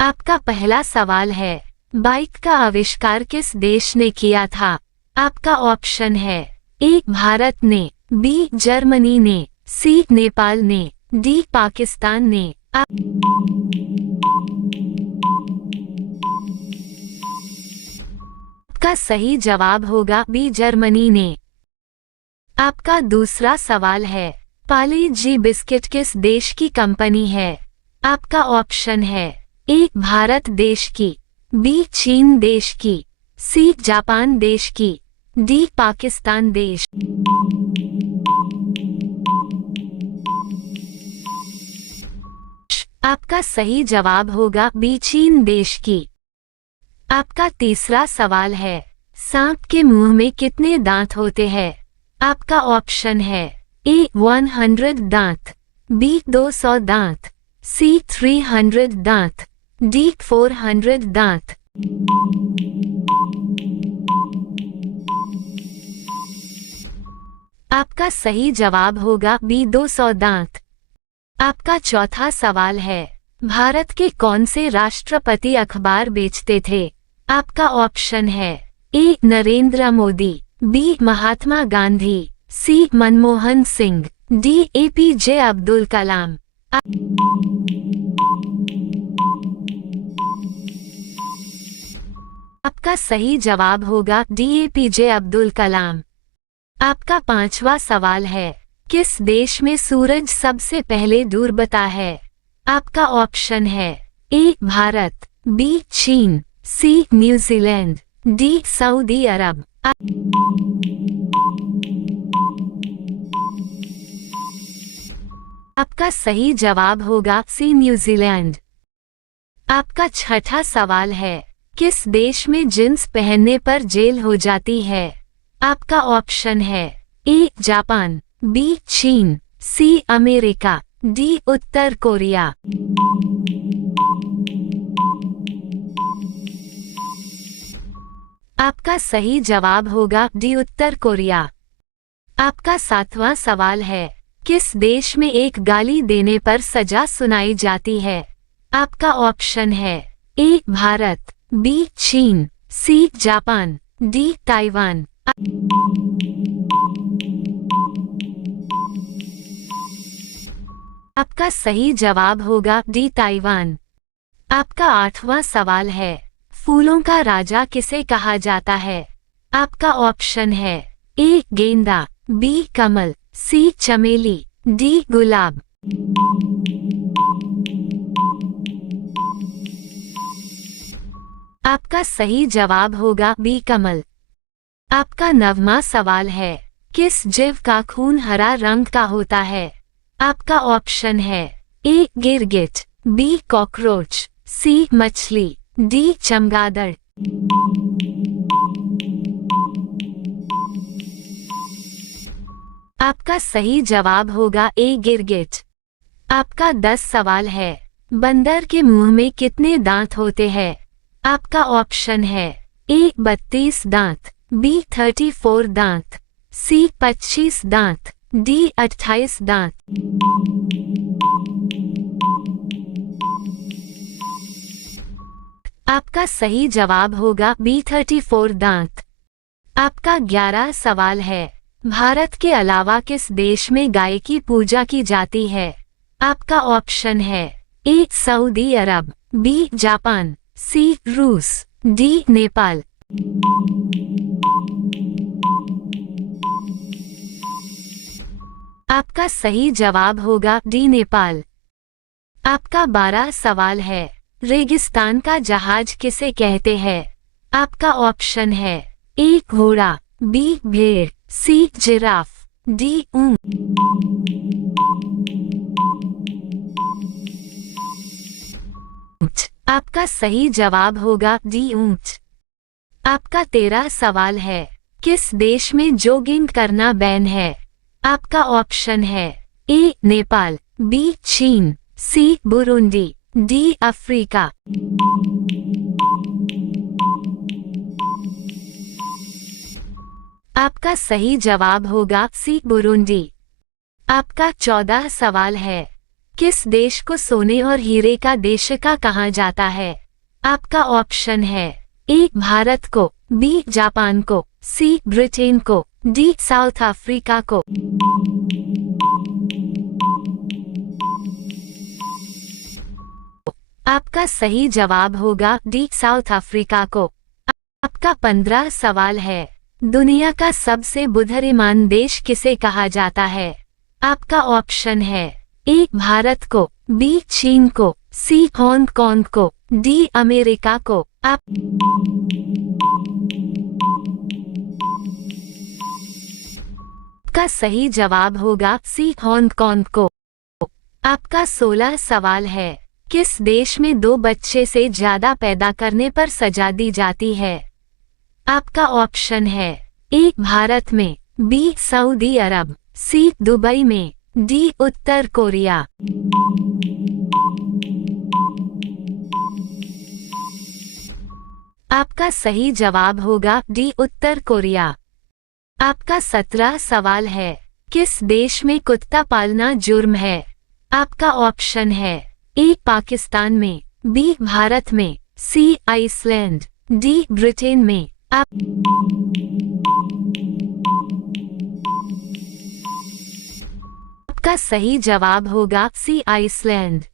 आपका पहला सवाल है, बाइक का आविष्कार किस देश ने किया था? आपका ऑप्शन है ए भारत ने, बी जर्मनी ने, सी नेपाल ने, डी पाकिस्तान ने। आपका सही जवाब होगा बी जर्मनी ने। आपका दूसरा सवाल है, पार्ले जी बिस्किट किस देश की कंपनी है? आपका ऑप्शन है ए भारत देश की, बी चीन देश की, सी जापान देश की, डी पाकिस्तान देश। आपका सही जवाब होगा बी चीन देश की। आपका तीसरा सवाल है, सांप के मुंह में कितने दांत होते हैं? आपका ऑप्शन है ए 100 दांत, बी 200 दांत, सी 300 दांत, डी 400 दांत। आपका सही जवाब होगा बी 200 दांत। आपका चौथा सवाल है, भारत के कौन से राष्ट्रपति अखबार बेचते थे? आपका ऑप्शन है ए नरेंद्र मोदी, बी महात्मा गांधी, सी मनमोहन सिंह, डी एपीजे अब्दुल कलाम। आपका सही जवाब होगा डी एपीजे अब्दुल कलाम। आपका पांचवा सवाल है, किस देश में सूरज सबसे पहले डूबता है? आपका ऑप्शन है ए भारत, बी चीन, सी न्यूजीलैंड, डी सऊदी अरब। आपका सही जवाब होगा सी न्यूजीलैंड। आपका छठा सवाल है, किस देश में जींस पहनने पर जेल हो जाती है? आपका ऑप्शन है ए जापान, बी चीन, सी अमेरिका, डी उत्तर कोरिया। आपका सही जवाब होगा डी उत्तर कोरिया। आपका सातवां सवाल है, किस देश में एक गाली देने पर सजा सुनाई जाती है? आपका ऑप्शन है ए भारत, बी चीन, सी जापान, डी ताइवान। आपका सही जवाब होगा डी ताइवान। आपका आठवां सवाल है, फूलों का राजा किसे कहा जाता है? आपका ऑप्शन है ए गेंदा, बी कमल, सी चमेली, डी गुलाब। आपका सही जवाब होगा बी कमल। आपका नववां सवाल है, किस जीव का खून हरा रंग का होता है? आपका ऑप्शन है ए गिरगिट, बी कॉकरोच, सी मछली, डी चमगादड़। आपका सही जवाब होगा ए गिरगिट। आपका 10 सवाल है, बंदर के मुंह में कितने दांत होते हैं? आपका ऑप्शन है ए 32 दांत, बी 34 दांत, सी 25 दांत, डी 28 दांत। आपका सही जवाब होगा बी 34 दांत। आपका 11 सवाल है, भारत के अलावा किस देश में गाय की पूजा की जाती है? आपका ऑप्शन है ए सऊदी अरब, बी जापान, सी रूस, डी नेपाल। आपका सही जवाब होगा डी नेपाल। आपका 12 सवाल है, रेगिस्तान का जहाज किसे कहते हैं? आपका ऑप्शन है ए घोड़ा, बी भेड़, सी जिराफ, डी ऊंट। आपका सही जवाब होगा डी ऊंट। आपका 13 सवाल है, किस देश में जॉगिंग करना बैन है? आपका ऑप्शन है ए नेपाल, बी चीन, सी बुरुंडी, डी अफ्रीका। आपका सही जवाब होगा सी बुरुंडी। आपका 14 सवाल है, किस देश को सोने और हीरे का देश का कहा जाता है? आपका ऑप्शन है ए भारत को, बी जापान को, सी ब्रिटेन को, डी साउथ अफ्रीका को। आपका सही जवाब होगा डी साउथ अफ्रीका को। आपका 15 सवाल है, दुनिया का सबसे बुद्धिमान देश किसे कहा जाता है? आपका ऑप्शन है ए भारत को, बी चीन को, सी हांगकांग को, डी अमेरिका को। आपका सही जवाब होगा सी हांगकांग को। आपका 16 सवाल है, किस देश में 2 बच्चे से ज्यादा पैदा करने पर सजा दी जाती है? आपका ऑप्शन है ए भारत में, बी सऊदी अरब, सी दुबई में, डी उत्तर कोरिया। आपका सही जवाब होगा डी उत्तर कोरिया। आपका 17 सवाल है, किस देश में कुत्ता पालना जुर्म है? आपका ऑप्शन है ए पाकिस्तान में, बी भारत में, सी आइसलैंड, डी ब्रिटेन में। आपका सही जवाब होगा सी आइसलैंड।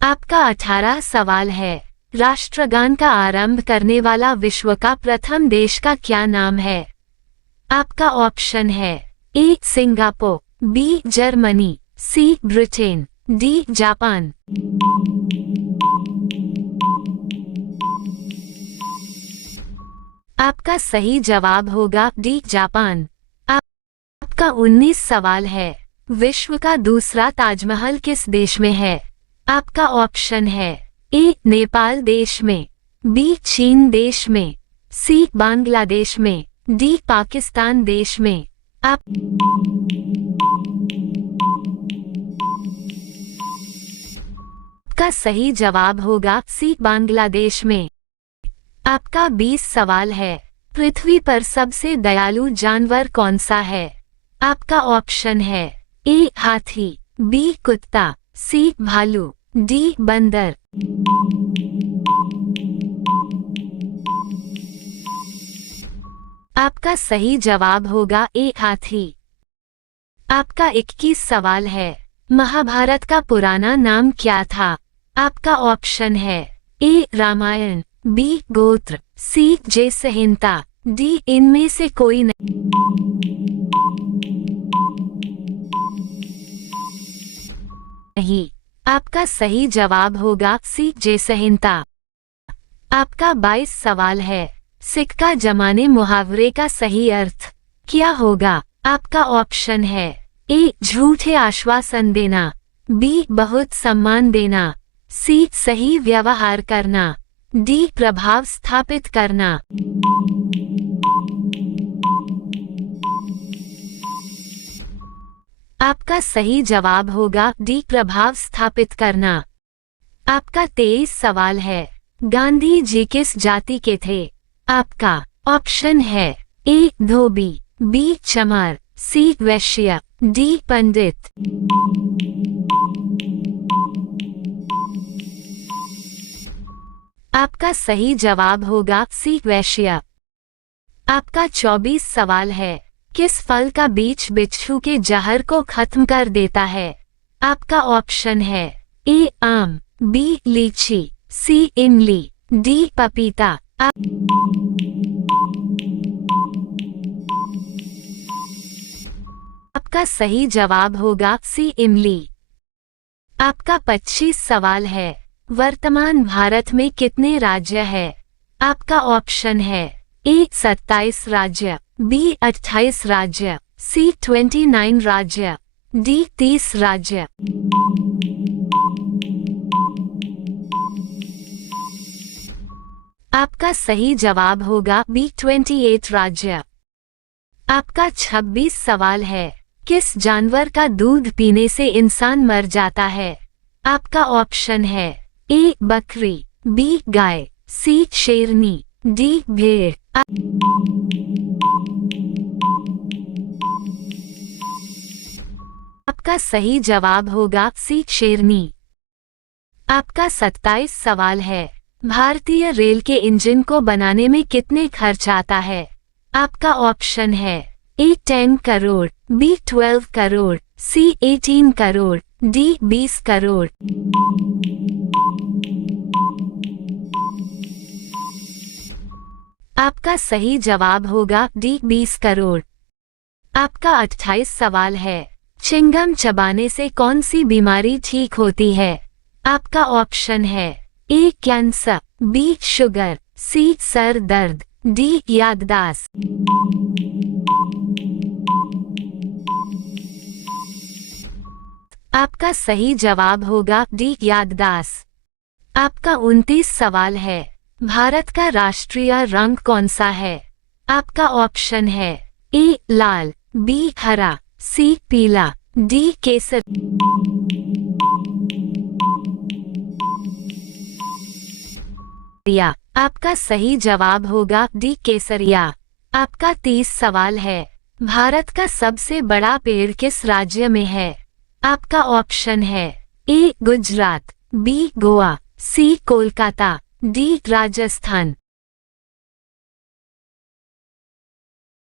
आपका 18 सवाल है, राष्ट्रगान का आरंभ करने वाला विश्व का प्रथम देश का क्या नाम है? आपका ऑप्शन है ए सिंगापुर, बी जर्मनी, सी ब्रिटेन, डी जापान। आपका सही जवाब होगा डी जापान। आपका 19 सवाल है, विश्व का दूसरा ताजमहल किस देश में है? आपका ऑप्शन है ए नेपाल देश में, बी चीन देश में, सी बांग्लादेश में, डी पाकिस्तान देश में। आपका सही जवाब होगा सी बांग्लादेश में। आपका 20 सवाल है, पृथ्वी पर सबसे दयालु जानवर कौन सा है? आपका ऑप्शन है ए हाथी, बी कुत्ता, सी भालू, डी बंदर। आपका सही जवाब होगा ए हाथी। आपका 21 सवाल है, महाभारत का पुराना नाम क्या था? आपका ऑप्शन है ए रामायण, बी गोत्र, सी जय संहिता, डी इनमें से कोई नहीं। आपका सही जवाब होगा सी जय संहिता। आपका 22 सवाल है, सिक्का जमाने मुहावरे का सही अर्थ क्या होगा? आपका ऑप्शन है ए झूठे आश्वासन देना, बी बहुत सम्मान देना, सी सही व्यवहार करना, डी प्रभाव स्थापित करना। आपका सही जवाब होगा डी प्रभाव स्थापित करना। आपका 23 सवाल है, गांधी जी किस जाति के थे? आपका ऑप्शन है ए धोबी, बी चमार, सी वैश्य, डी पंडित। आपका सही जवाब होगा सी वैश्य। आपका 24 सवाल है, किस फल का बीज बिच्छू के जहर को खत्म कर देता है? आपका ऑप्शन है ए आम, बी लीची, सी इमली, डी पपीता। आपका सही जवाब होगा सी इमली। आपका 25 सवाल है, वर्तमान भारत में कितने राज्य है? आपका ऑप्शन है ए 27 राज्य, बी 28 राज्य, सी 29 राज्य, डी 30 राज्य। आपका सही जवाब होगा बी 28 राज्य। आपका 26 सवाल है, किस जानवर का दूध पीने से इंसान मर जाता है? आपका ऑप्शन है ए बकरी, बी गाय, सी शेरनी, डी भेड़। आपका सही जवाब होगा सी शेरनी। आपका 27 सवाल है। भारतीय रेल के इंजन को बनाने में कितने खर्च आता है? आपका ऑप्शन है ए 10 करोड़, बी 12 करोड़, सी 18 करोड़, डी 20 करोड़। आपका सही जवाब होगा डी 20 करोड़। आपका 28 सवाल है। चिंगम चबाने से कौन सी बीमारी ठीक होती है? आपका ऑप्शन है ए कैंसर, बी शुगर, सी सर दर्द, डी याददाश्त। आपका सही जवाब होगा डी याददाश्त। आपका 29 सवाल है। भारत का राष्ट्रीय रंग कौन सा है? आपका ऑप्शन है ए लाल, बी हरा, सी पीला, डी केसर। आपका सही जवाब होगा डी केसरिया। आपका 30 सवाल है। भारत का सबसे बड़ा पेड़ किस राज्य में है? आपका ऑप्शन है ए गुजरात, बी गोवा, सी कोलकाता, डी राजस्थान।